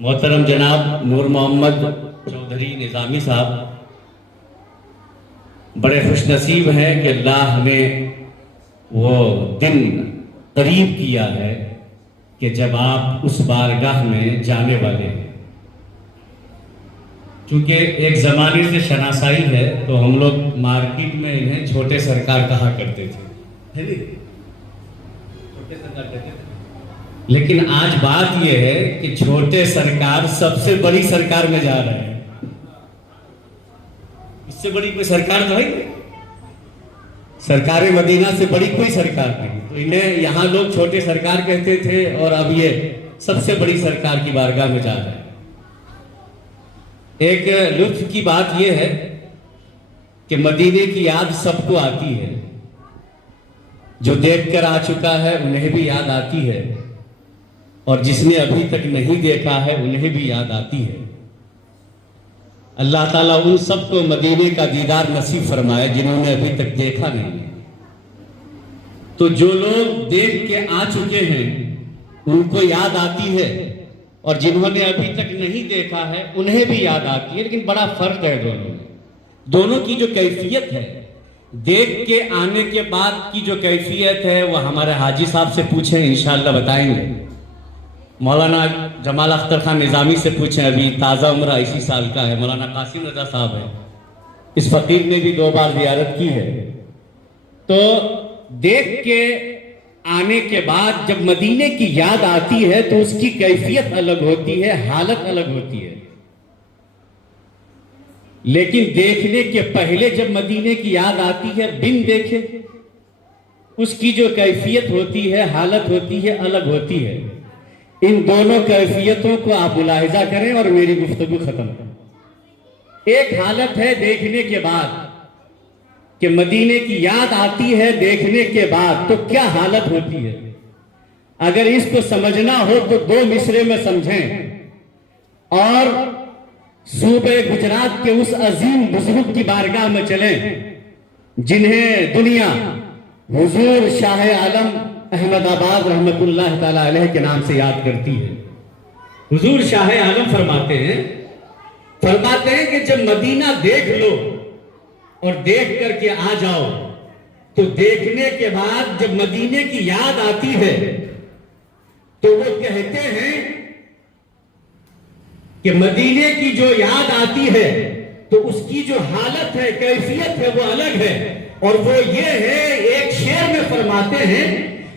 محترم جناب نور محمد چودھری نظامی صاحب بڑے خوش نصیب ہیں کہ اللہ نے وہ دن قریب کیا ہے کہ جب آپ اس بارگاہ میں جانے والے ہیں۔ چونکہ ایک زمانے سے شناسائی ہے تو ہم لوگ مارکیٹ میں انہیں چھوٹے سرکار کہا کرتے تھے، چھوٹے سرکار کہتے تھے۔ لیکن آج بات یہ ہے کہ چھوٹے سرکار سب سے بڑی سرکار میں جا رہے ہیں۔ اس سے بڑی کوئی سرکار تو ہے نہیں، سرکار مدینہ سے بڑی کوئی سرکار نہیں، تو انہیں یہاں لوگ چھوٹے سرکار کہتے تھے اور اب یہ سب سے بڑی سرکار کی بارگاہ میں جا رہے ہیں۔ ایک لطف کی بات یہ ہے کہ مدینے کی یاد سب کو آتی ہے، جو دیکھ کر آ چکا ہے انہیں بھی یاد آتی ہے، اور جس نے ابھی تک نہیں دیکھا ہے انہیں بھی یاد آتی ہے۔ اللہ تعالیٰ ان سب کو مدینے کا دیدار نصیب فرمائے جنہوں نے ابھی تک دیکھا نہیں۔ تو جو لوگ دیکھ کے آ چکے ہیں ان کو یاد آتی ہے، اور جنہوں نے ابھی تک نہیں دیکھا ہے انہیں بھی یاد آتی ہے، لیکن بڑا فرق ہے دونوں کی جو کیفیت ہے، دیکھ کے آنے کے بعد کی جو کیفیت ہے وہ ہمارے حاجی صاحب سے پوچھیں، انشاءاللہ بتائیں گے۔ مولانا جمال اختر خان نظامی سے پوچھیں، ابھی تازہ عمرہ اسی سال کا ہے۔ مولانا قاسم رضا صاحب ہے، اس فقیر نے بھی 2 بار زیارت کی ہے۔ تو دیکھ کے آنے کے بعد جب مدینے کی یاد آتی ہے تو اس کی کیفیت الگ ہوتی ہے، حالت الگ ہوتی ہے۔ لیکن دیکھنے کے پہلے جب مدینے کی یاد آتی ہے بن دیکھے، اس کی جو کیفیت ہوتی ہے، حالت ہوتی ہے، الگ ہوتی ہے۔ ان دونوں کیفیتوں کو آپ ملاحظہ کریں اور میری گفتگو ختم کریں۔ ایک حالت ہے دیکھنے کے بعد کہ مدینے کی یاد آتی ہے، دیکھنے کے بعد تو کیا حالت ہوتی ہے۔ اگر اس کو سمجھنا ہو تو 2 مصرے میں سمجھیں اور صوبہ گجرات کے اس عظیم بزرگ کی بارگاہ میں چلیں جنہیں دنیا حضور شاہ عالم احمد آباد رحمت اللہ تعالیٰ علیہ کے نام سے یاد کرتی ہے۔ حضور شاہ عالم فرماتے ہیں کہ جب مدینہ دیکھ لو اور دیکھ کر کے آ جاؤ تو دیکھنے کے بعد جب مدینے کی یاد آتی ہے تو وہ کہتے ہیں کہ مدینے کی جو یاد آتی ہے تو اس کی جو حالت ہے، کیفیت ہے، وہ الگ ہے، اور وہ یہ ہے، ایک شعر میں فرماتے ہیں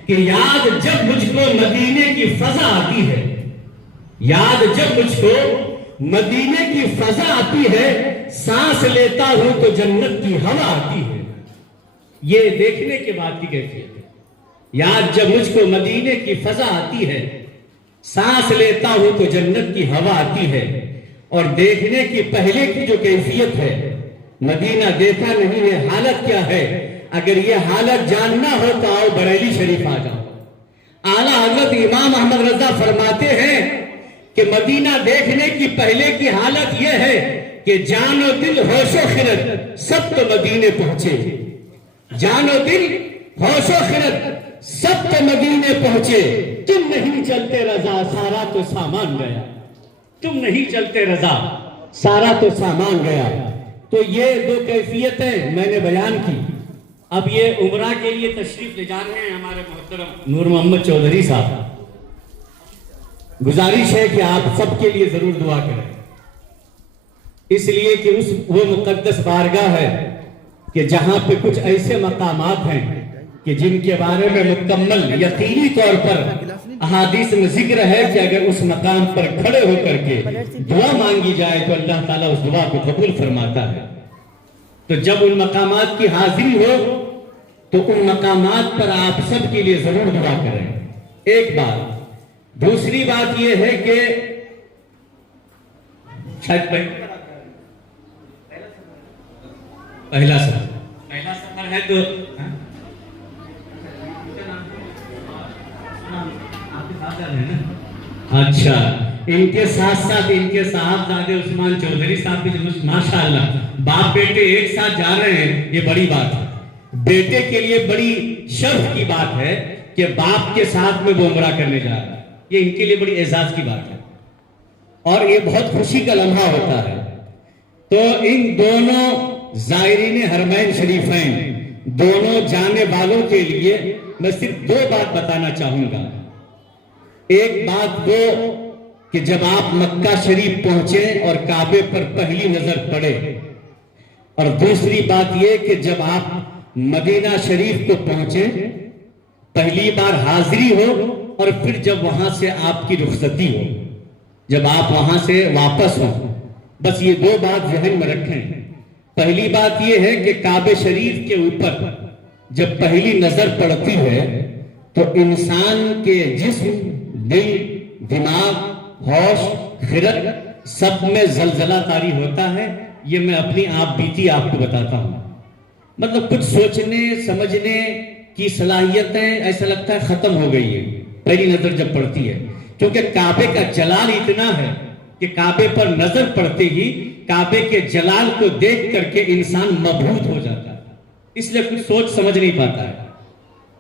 کہ یاد جب مجھ کو مدینے کی فضا آتی ہے، یاد جب مجھ کو مدینے کی فضا آتی ہے، سانس لیتا ہوں تو جنت کی ہوا آتی ہے۔ یہ دیکھنے کے بعد کی کیفیت ہے۔ یاد جب مجھ کو مدینے کی فضا آتی ہے، سانس لیتا ہوں تو جنت کی ہوا آتی ہے۔ اور دیکھنے کی پہلے کی جو کیفیت ہے، مدینہ دیکھا نہیں ہے، حالت کیا ہے؟ اگر یہ حالت جاننا ہو تو آؤ بریلی شریف آ جاؤ۔ اعلیٰ حضرت امام احمد رضا فرماتے ہیں کہ مدینہ دیکھنے کی پہلے کی حالت یہ ہے کہ جان و دل ہوش و خرد سب تو مدینے پہنچے، جان و دل ہوش و خرد سب تو مدینے پہنچے، تم نہیں چلتے رضا سارا تو سامان گیا، تم نہیں چلتے رضا سارا تو سامان گیا۔ تو یہ 2 کیفیتیں میں نے بیان کی۔ اب یہ عمرہ کے لیے تشریف لے جا رہے ہیں ہمارے محترم نور محمد چودھری صاحب۔ گزارش ہے کہ آپ سب کے لیے ضرور دعا کریں، اس لیے کہ وہ مقدس بارگاہ ہے کہ جہاں پہ کچھ ایسے مقامات ہیں کہ جن کے بارے میں مکمل یقینی طور پر احادیث میں ذکر ہے کہ اگر اس مقام پر کھڑے ہو کر کے دعا مانگی جائے تو اللہ تعالیٰ اس دعا کو قبول فرماتا ہے۔ تو جب ان مقامات کی حاضری ہو تو ان مقامات پر آپ سب کے لیے ضرور دعا کریں، ایک بات۔ دوسری بات یہ ہے کہ شاید پہلا سفر ہے تو اچھا، ان کے ساتھ ساتھ ان کے صاحبزادے عثمان چودھری صاحب بھی ماشاءاللہ باپ بیٹے ایک ساتھ جا رہے ہیں، یہ بڑی بات ہے۔ بیٹے کے لیے بڑی شرف کی بات ہے کہ باپ کے ساتھ میں وہ عمرہ کرنے جا رہا ہے، یہ ان کے لیے بڑی اعزاز کی بات ہے۔ اور یہ بہت خوشی کا لمحہ ہوتا ہے۔ تو ان دونوں زائرین حرمین شریفین، دونوں جانے والوں کے لیے میں صرف دو بات بتانا چاہوں گا۔ ایک بات وہ کہ جب آپ مکہ شریف پہنچے اور کعبے پر پہلی نظر پڑے، اور دوسری بات یہ کہ جب آپ مدینہ شریف کو پہنچے، پہلی بار حاضری ہو اور پھر جب وہاں سے آپ کی رخصتی ہو، جب آپ وہاں سے واپس ہوں، بس یہ دو بات ذہن میں رکھیں۔ پہلی بات یہ ہے کہ کعبہ شریف کے اوپر جب پہلی نظر پڑتی ہے تو انسان کے جسم، دل، دماغ، ہوش، خرد سب میں زلزلہ طاری ہوتا ہے۔ یہ میں اپنی آپ بیتی آپ کو بتاتا ہوں۔ مطلب کچھ سوچنے سمجھنے کی صلاحیتیں ایسا لگتا ہے ختم ہو گئی ہے پہلی نظر جب پڑتی ہے، کیونکہ کعبے کا جلال اتنا ہے کہ کعبے پر نظر پڑتے ہی کعبے کے جلال کو دیکھ کر کے انسان مبہوت ہو جاتا ہے، اس لیے کچھ سوچ سمجھ نہیں پاتا ہے۔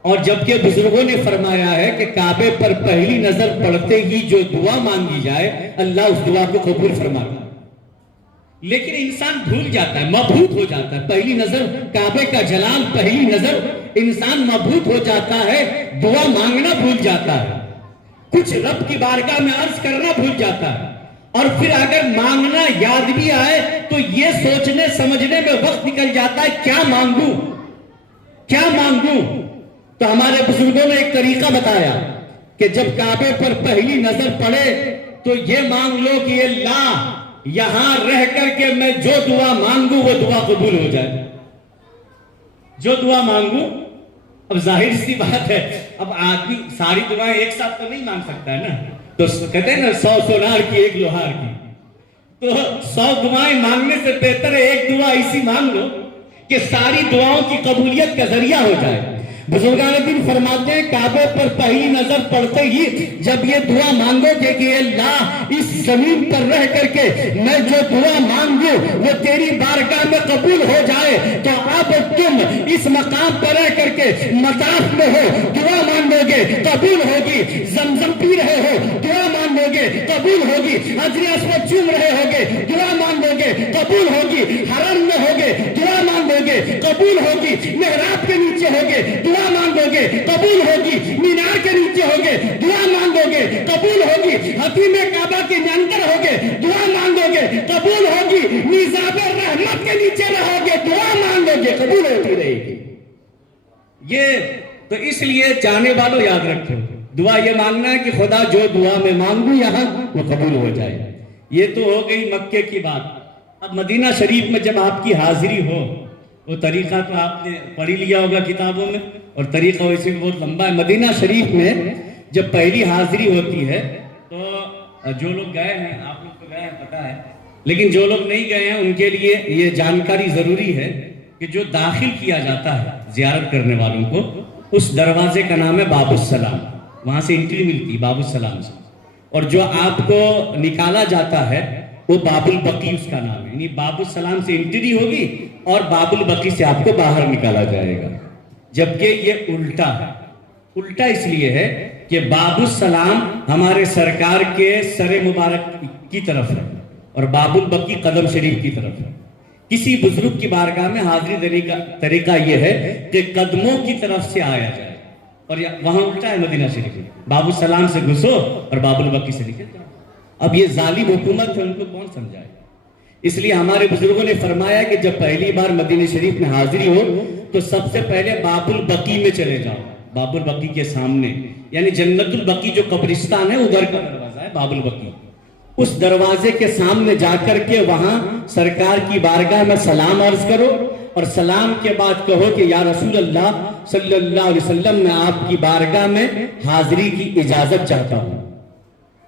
اور جبکہ بزرگوں نے فرمایا ہے کہ کعبے پر پہلی نظر پڑتے ہی جو دعا مانگی جائے اللہ اس دعا کو قبول فرماتا ہے، لیکن انسان بھول جاتا ہے، مبہوت ہو جاتا ہے۔ پہلی نظر کعبے کا جلال، پہلی نظر انسان مبہوت ہو جاتا ہے، دعا مانگنا بھول جاتا ہے، کچھ رب کی بارگاہ میں عرض کرنا بھول جاتا ہے، اور پھر اگر مانگنا یاد بھی آئے تو یہ سوچنے سمجھنے میں وقت نکل جاتا ہے کیا مانگوں کیا مانگوں۔ تو ہمارے بزرگوں نے ایک طریقہ بتایا کہ جب کعبے پر پہلی نظر پڑے تو یہ مانگ لو کہ اللہ یہاں رہ کر کے میں جو دعا مانگوں وہ دعا قبول ہو جائے، جو دعا مانگوں۔ اب ظاہر سی بات ہے، اب آدمی ساری دعائیں ایک ساتھ تو نہیں مانگ سکتا ہے نا، تو کہتے ہیں نا 100 سونار کی ایک لوہار کی، تو 100 دعائیں مانگنے سے بہتر ہے ایک دعا ایسی مانگ لو کہ ساری دعاؤں کی قبولیت کا ذریعہ ہو جائے۔ بزرگان دین فرماتے ہیں کعبے پر پہلی نظر پڑتے ہی جب یہ دعا مانگو گے کہ اللہ اس زمین پر رہ کر کے میں جو دعا مانگوں وہ تیری بارگاہ میں قبول ہو جائے، تو اب تم اس مقام پر رہ کر کے مطاف میں ہو، دعا مانگو گے قبول ہوگی، زمزم پی رہے ہو دعا مانگو گے قبول ہوگی، حجر اسود چوم رہے ہوگے دعا مانگو گے قبول ہوگی، حرم میں ہوگے دعا مانگو گے قبول ہوگی، محراب کے نیچے ہوگے دعا مانگو گے قبول ہوگی، مینار کے نیچے ہوگے دعا مانگو گے قبول ہوگی، حتیم کعبہ کے اندر ہوگے دعا مانگو گے قبول ہوگی، میزاب رحمت کے نیچے رہو گے دعا مانگو گے قبول ہوتی رہے گی۔ یہ تو اس لیے جانے والوں یاد رکھو، دعا یہ مانگنا ہے کہ خدا جو دعا میں مانگوں یہاں وہ قبول ہو جائے۔ یہ تو ہو گئی مکے کی بات۔ اب مدینہ شریف میں جب آپ کی حاضری ہو، وہ طریقہ تو آپ نے پڑھ لیا ہوگا کتابوں میں، اور طریقہ ویسے بھی بہت لمبا ہے۔ مدینہ شریف میں جب پہلی حاضری ہوتی ہے تو جو لوگ گئے ہیں، آپ لوگ تو گئے ہیں پتہ ہے، لیکن جو لوگ نہیں گئے ہیں ان کے لیے یہ جانکاری ضروری ہے کہ جو داخل کیا جاتا ہے زیارت کرنے والوں کو، اس دروازے کا نام ہے باب السلام، وہاں سے انٹری ملتی ہے باب السلام سے، اور جو آپ کو نکالا جاتا ہے وہ باب البقی اس کا نام ہے، یعنی باب السلام سے انٹری ہوگی اور باب البقی سے آپ کو باہر نکالا جائے گا۔ جبکہ یہ الٹا ہے، الٹا اس لیے ہے کہ باب السلام ہمارے سرکار کے سر مبارک کی طرف ہے اور باب البقی قدم شریف کی طرف ہے۔ کسی بزرگ کی بارگاہ میں حاضری دینے کا طریقہ یہ ہے کہ قدموں کی طرف سے آیا جائے، اور وہاں الٹا ہے مدینہ شریف، باب السلام سے گھسو اور باب البقی سے نکل جاؤ۔ اب یہ ظالم حکومت ہے، ان کو کون سمجھائے؟ اس لیے ہمارے بزرگوں نے فرمایا کہ جب پہلی بار مدینہ شریف میں حاضری ہو تو سب سے پہلے باب البقی میں چلے جاؤ، باب البقی کے سامنے، یعنی جنت البقی جو قبرستان ہے ادھر کا دروازہ ہے باب البقی، اس دروازے کے سامنے جا کر کے وہاں سرکار کی بارگاہ میں سلام عرض کرو، اور سلام کے بعد کہو کہ یا رسول اللہ صلی اللہ علیہ وسلم میں آپ کی بارگاہ میں حاضری کی اجازت چاہتا ہوں،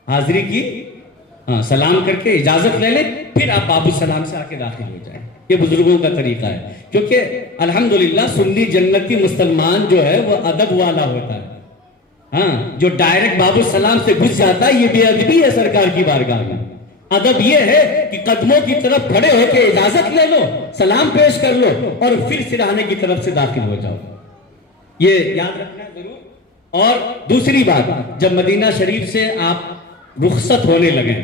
حاضری کی سلام کر کے اجازت لے لیں، پھر آپ باب السلام سے آ کے داخل ہو جائیں۔ یہ بزرگوں کا طریقہ ہے، کیونکہ الحمدللہ سنی جنتی مسلمان جو ہے وہ ادب والا ہوتا ہے، جو ڈائریکٹ باب السلام سے گھس جاتا ہے یہ بے ادبی ہے سرکار کی بارگاہ میں۔ ادب یہ ہے کہ قدموں کی طرف کھڑے ہو کے اجازت لے لو، سلام پیش کر لو اور پھر سرہانے کی طرف سے داخل ہو جاؤ، یہ یاد رکھنا ضرور۔ اور دوسری بات، جب مدینہ شریف سے آپ رخصت ہونے لگیں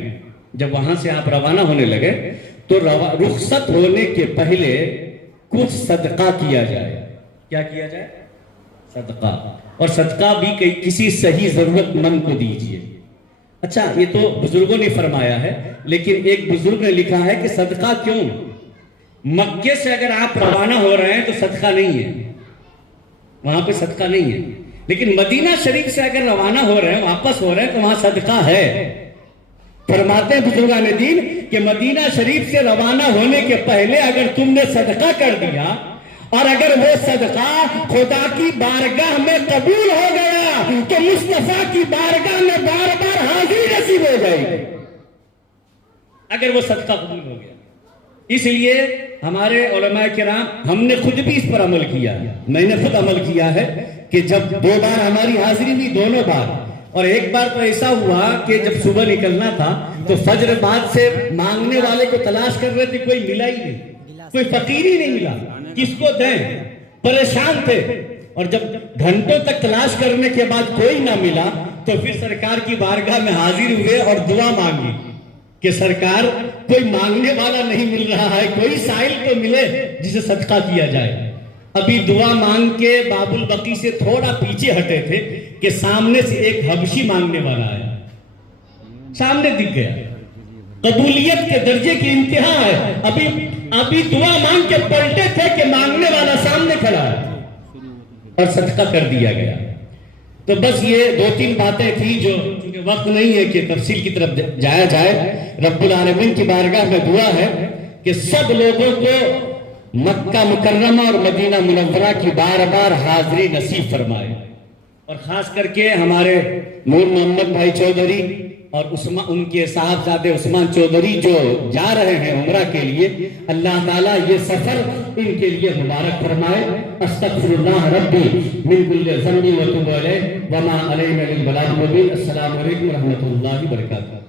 جب وہاں سے آپ روانہ ہونے لگے تو رخصت ہونے کے پہلے کچھ صدقہ کیا جائے. کیا کیا جائے؟ صدقہ. اور صدقہ بھی کسی صحیح ضرورت مند کو دیجیے. اچھا یہ تو بزرگوں نے فرمایا ہے، لیکن ایک بزرگ نے لکھا ہے کہ صدقہ کیوں؟ مکے سے اگر آپ روانہ ہو رہے ہیں تو صدقہ نہیں ہے، وہاں پہ صدقہ نہیں ہے. لیکن مدینہ شریف سے اگر روانہ ہو رہے ہیں، واپس ہو رہے ہیں، تو وہاں صدقہ ہے. فرماتے ہیں بزرگان دین کہ مدینہ شریف سے روانہ ہونے کے پہلے اگر تم نے صدقہ کر دیا اور اگر وہ صدقہ خدا کی بارگاہ میں قبول ہو گیا تو مصطفیٰ کی بارگاہ میں بار بار حاضری نصیب ہو جائے گی، اگر وہ صدقہ قبول ہو گیا. اس لیے ہمارے علماء کرام، ہم نے خود بھی اس پر عمل کیا، میں نے خود عمل کیا ہے کہ جب 2 بار ہماری حاضری ہوئی، دونوں بار، اور ایک بار تو ایسا ہوا کہ جب صبح نکلنا تھا تو فجر بعد سے مانگنے والے کو تلاش کر رہے تھے، کوئی ملا ہی نہیں، کوئی فقیر ہی نہیں ملا، کس کو دیں، پریشان تھے. اور جب گھنٹوں تک تلاش کرنے کے بعد کوئی نہ ملا تو پھر سرکار کی بارگاہ میں حاضر ہوئے اور دعا مانگی کہ سرکار کوئی مانگنے والا نہیں مل رہا ہے، کوئی سائل تو ملے جسے صدقہ کیا جائے. ابھی دعا مانگ کے باب البقی سے تھوڑا پیچھے ہٹے تھے کہ سامنے سے ایک حبشی مانگنے والا آیا، سامنے دکھ گیا. قبولیت کے درجے کی انتہا ہے. ابھی دعا مانگ کے پلٹے تھے کہ مانگنے والا سامنے کھڑا ہے اور صدقہ کر دیا گیا. تو بس یہ 2-3 باتیں تھیں جو چونکہ وقت نہیں ہے کہ تفصیل کی طرف جایا جائے. رب العالمین کی بارگاہ میں دعا ہے کہ سب لوگوں کو مکہ مکرمہ اور مدینہ منورہ کی بار بار حاضری نصیب فرمائے، اور خاص کر کے ہمارے نور محمد بھائی چودھری اور ان کے صاحبزادے عثمان چودھری جو جا رہے ہیں عمرہ کے لیے، اللہ تعالیٰ یہ سفر ان کے لیے مبارک فرمائے. استغفر اللہ ربی من کل ذنب واتوب الیہ وما علینا الا البلاغ المبین. السلام علیکم ورحمۃ اللہ وبرکاتہ.